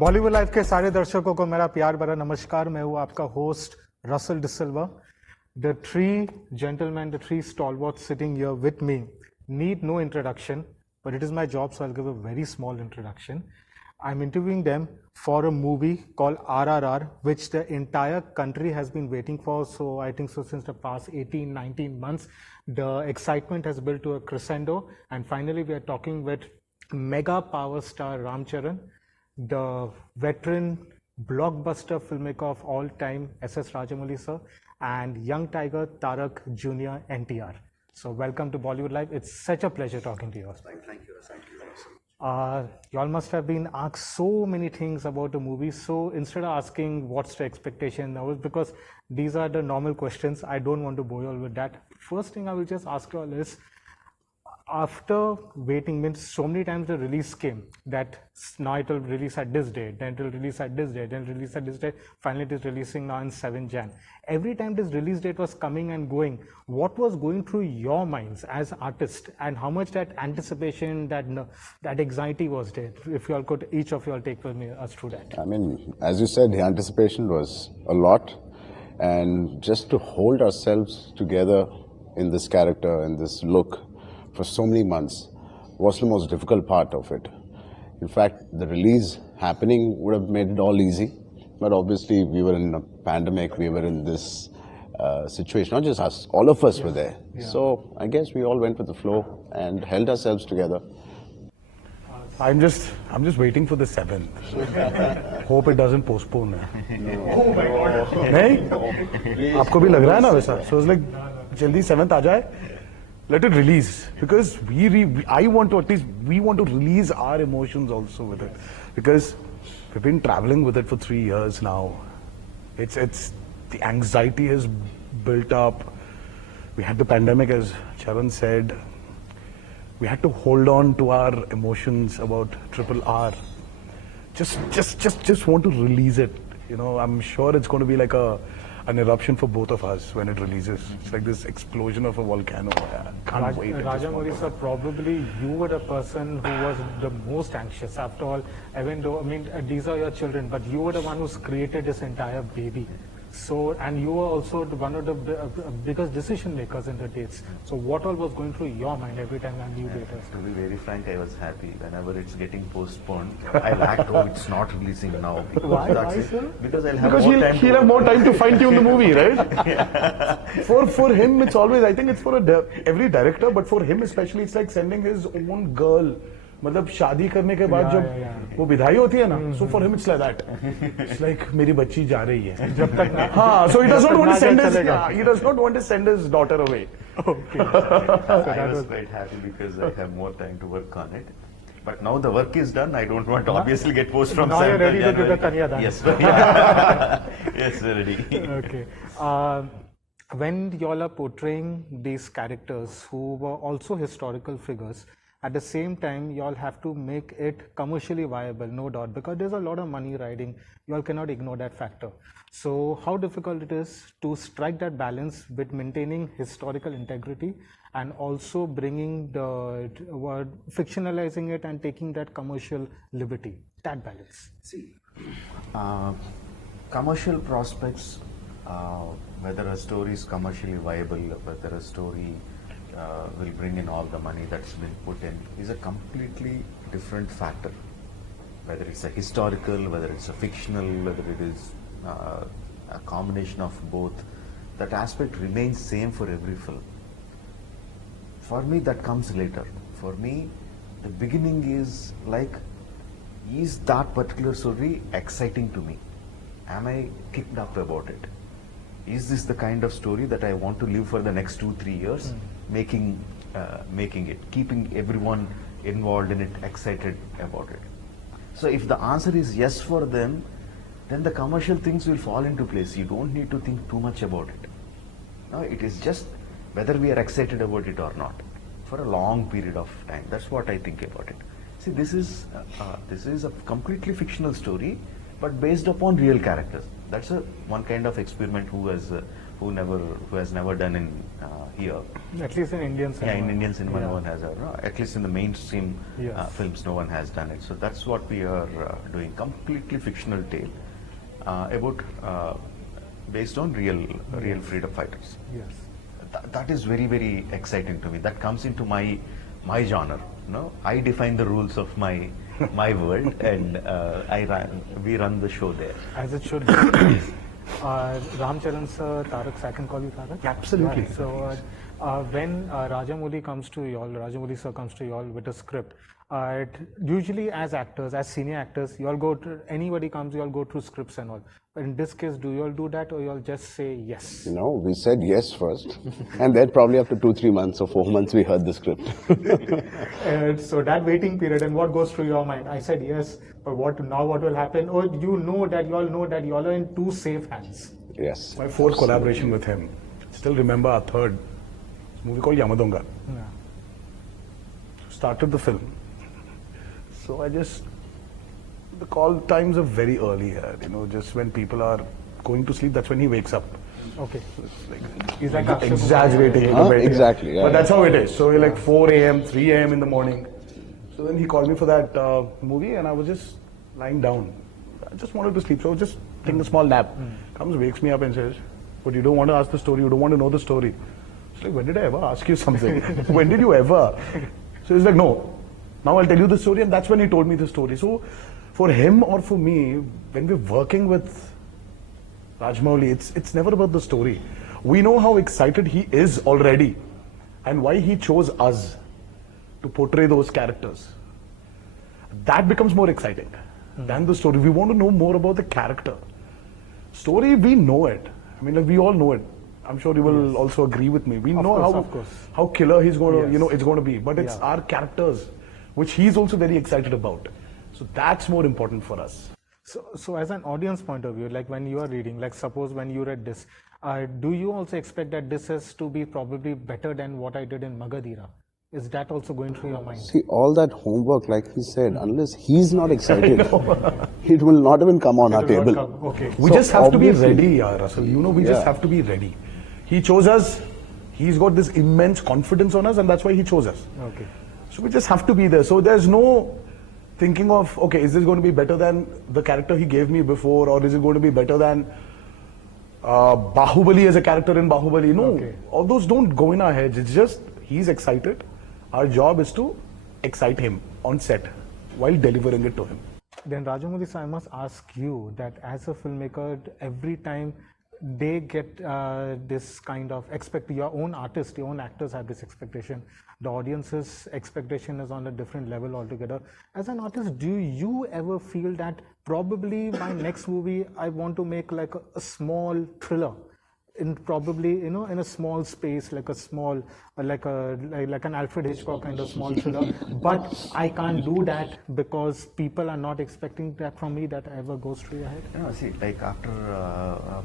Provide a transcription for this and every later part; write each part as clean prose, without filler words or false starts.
Bollywood live के सारे दर्शकों को मेरा प्यार भरा नमस्कार। मैं हूँ आपका host Russell D'Silva. The three gentlemen, the three stalwarts sitting here with me need no introduction, but it is my job, so I'll give a very small introduction. I'm interviewing them for a movie called RRR, which the entire country has been waiting for. So I think so since the past 18, 19 months, the excitement has built to a crescendo. And finally, we are talking with mega power star Ram Charan, the veteran blockbuster filmmaker of all time, S.S. Rajamouli sir, and young tiger Tarak Jr. NTR. So welcome to Bollywood Live. It's such a pleasure talking to you all. Thank you. You all must have been asked so many things about the movie. So instead of asking what's the expectation now, because these are the normal questions, I don't want to bore you all with that. First thing I will just ask you all is, after waiting means so many times the release came that now it will release at this date, then it will release at this date, then release at this date, finally it is releasing now in 7 Jan. Every time this release date was coming and going, what was going through your minds as artists, and how much that anticipation, that anxiety was there? If you all could, each of you all take us through that. I mean, as you said, the anticipation was a lot, and just to hold ourselves together in this character, in this look, for so many months was the most difficult part of it. In fact, the release happening would have made it all easy, but obviously we were in a pandemic, we were in this situation, not just us, all of us were there. Yeah. So I guess we all went with the flow and held ourselves together. I'm just waiting for the 7th. Hope it doesn't postpone. Oh my God. नहीं? आपको भी लग रहा है ना वैसा? So it's like, जल्दी 7th आ जाए. Let it release, because we want to, at least we want to release our emotions also with it, because we've been traveling with it for 3 years now. It's the anxiety has built up. We had the pandemic, as Charan said. We had to hold on to our emotions about RRR. Just want to release it. You know, I'm sure it's going to be like an eruption for both of us when it releases. It's like this explosion of a volcano. Can't wait. Rajamouli sir, probably you were the person who was the most anxious. After all, even though, I mean, these are your children, but you were the one who's created this entire baby. So, and you were also one of the biggest decision makers in the dates. So what all was going through your mind every time a new date was? To be very frank, I was happy whenever it's getting postponed. I lacked, oh, it's not releasing now. Why, sir? Because I'll have more time. He'll have more time to fine tune the movie, right? For him, it's always, I think it's for every director, but for him especially, it's like sending his own girl. मतलब शादी करने के बाद जब वो विदाई होती है ना, so for him it's like that. It's like मेरी बच्ची जा रही है. जब तक हाँ, so he does not want to send his daughter away. Okay. I was quite happy because I have more time to work on it. But now the work is done. I don't want to obviously get post from. Now you're ready to do the Kanyadan. Yes, yes, we're ready. Okay. When y'all are portraying these characters who were also historical figures, at the same time, you all have to make it commercially viable, no doubt, because there's a lot of money riding. You all cannot ignore that factor. So how difficult it is to strike that balance with maintaining historical integrity and also bringing the fictionalizing it and taking that commercial liberty, that balance. See, commercial prospects, whether a story is commercially viable, whether a story will bring in all the money that's been put in, is a completely different factor. Whether it's a historical, whether it's a fictional, whether it is a combination of both, that aspect remains same for every film. For me, that comes later. For me, the beginning is like, is that particular story exciting to me? Am I kicked up about it? Is this the kind of story that I want to live for the next 2-3 years? Making it, keeping everyone involved in it, excited about it. So if the answer is yes for them, then the commercial things will fall into place. You don't need to think too much about it. No, it is just whether we are excited about it or not for a long period of time. That's what I think about it. See, this is a completely fictional story, but based upon real characters. That's one kind of experiment who has who has never done in here. At least in Indian cinema. Yeah, in Indian cinema, Yeah. no one has at least in the mainstream Yes. films, no one has done it. So that's what we are doing. Completely fictional tale about based on real freedom fighters. Yes. That is very, very exciting to me. That comes into my genre. No, I define the rules of my world, and we run the show there. As it should be. Ram Charan sir, Tarak, I can call you Tarak? Absolutely. Yeah, so when Rajamouli comes to y'all, Rajamouli sir comes to y'all with a script, usually as actors, as senior actors, you all anybody comes, you all go through scripts and all. But in this case, do you all do that or you all just say yes? No, we said yes first, and then probably after 2-3 months or 4 months we heard the script. So that waiting period and what goes through your mind? I said yes, but what will happen? Or you know that you all are in two safe hands. Yes. My fourth collaboration with him. Still remember our third movie called Yamadonga. Yeah. Started the film. So the call times are very early here. Just when people are going to sleep, that's when he wakes up. Okay. It's like He's like Akshay Kumar. exaggerating a Huh? little bit. Exactly, yeah, But that's yeah. how it is. So we're like 4 a.m., 3 a.m. in the morning. So then he called me for that movie and I was just lying down. I just wanted to sleep. So I was just taking a small nap. Comes, wakes me up and says, but you don't want to ask the story, you don't want to know the story. It's like, when did I ever ask you something? When did you ever? So he's like, no. Now I'll tell you the story, and that's when he told me the story. So for him or for me, when we're working with Rajamouli, it's never about the story. We know how excited he is already and why he chose us to portray those characters. That becomes more exciting than the story. We want to know more about the character. Story, we know it. I mean, like, we all know it. I'm sure you will also agree with me. We know course. how killer he's going to, Yes. it's going to be. But it's Yeah. our characters, which he's also very excited about. So that's more important for us. So as an audience point of view, like when you are reading, like suppose when you read this, do you also expect that this has to be probably better than what I did in Magadira? Is that also going through your mind? See, all that homework, like he said, unless he's not excited, it will not even come on our It will table. not come. Okay. We So just have to be obviously- ready, Russell. We just Yeah. have to be ready. He chose us. He's got this immense confidence on us, and that's why he chose us. Okay. So we just have to be there. So there's no thinking of, okay, is this going to be better than the character he gave me before, or is it going to be better than Bahubali as a character in Bahubali? No, Okay. all those don't go in our heads. It's just he's excited. Our job is to excite him on set while delivering it to him. Then Rajamouli sir, I must ask you that as a filmmaker, every time they get this kind of your own artists, your own actors have this expectation. The audience's expectation is on a different level altogether. As an artist, do you ever feel that probably my next movie, I want to make like a small thriller? In probably in a small space, like a small like an Alfred Hitchcock kind of small thriller, but I can't do that because people are not expecting that from me. That ever goes through your head? See, like after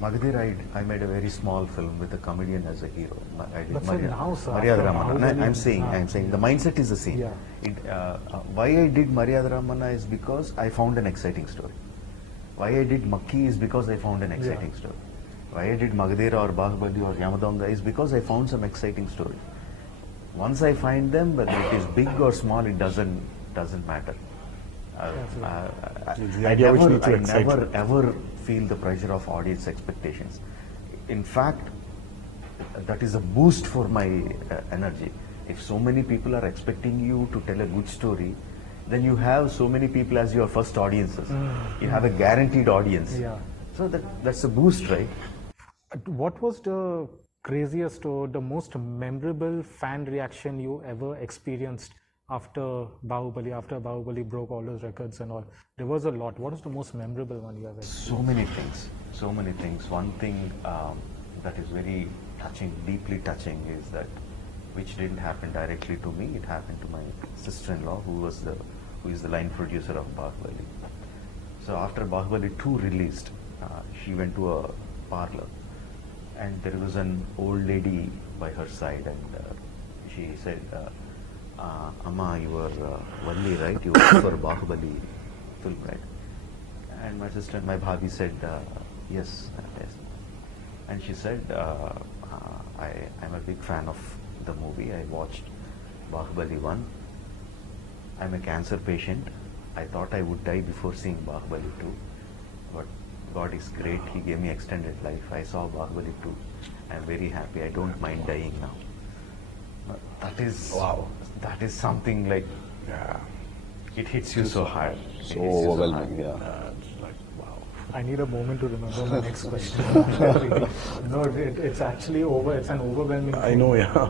Magadira, I made a very small film with a comedian as a hero. I did But sir, now, sir, Maryada after Ramana. Bahubali- I'm saying the mindset is the same. Yeah. Why I did Maryada Ramana is because I found an exciting story. Why I did Makki is because I found an exciting story. Why I did Magadira or Bahubali or Yamadonga is because I found some exciting story. Once I find them, whether it is big or small, it doesn't matter. The idea which needs to I excite never you. ever feel the pressure of audience expectations. In fact, that is a boost for my energy. If so many people are expecting you to tell a good story, then you have so many people as your first audiences. You have a guaranteed audience. Yeah. So that's a boost, right? What was the craziest or the most memorable fan reaction you ever experienced after Bahubali broke all those records and all? There was a lot. What is the most memorable one you ever experienced? So many things. One thing that is very touching, deeply touching, is that which didn't happen directly to me. It happened to my sister-in-law, who is the line producer of Bahubali. So after Bahubali 2 released, she went to a parlor, and there was an old lady by her side, and she said, Amma, you are Valli, right? You work for Bahubali film, right? And my sister and my bhabhi said, yes. And she said, I'm a big fan of the movie. I watched Bahubali 1. I'm a cancer patient. I thought I would die before seeing Bahubali 2. But God is great. He gave me extended life. I saw Bahubali 2. I'm very happy. I don't mind dying now. That is Wow. That is something like Yeah. it hits you so hard. It hits So you so overwhelming, hard. yeah. It's like, wow. I need a moment to remember my next question. No, it's actually over. It's an overwhelming I thing. know, yeah.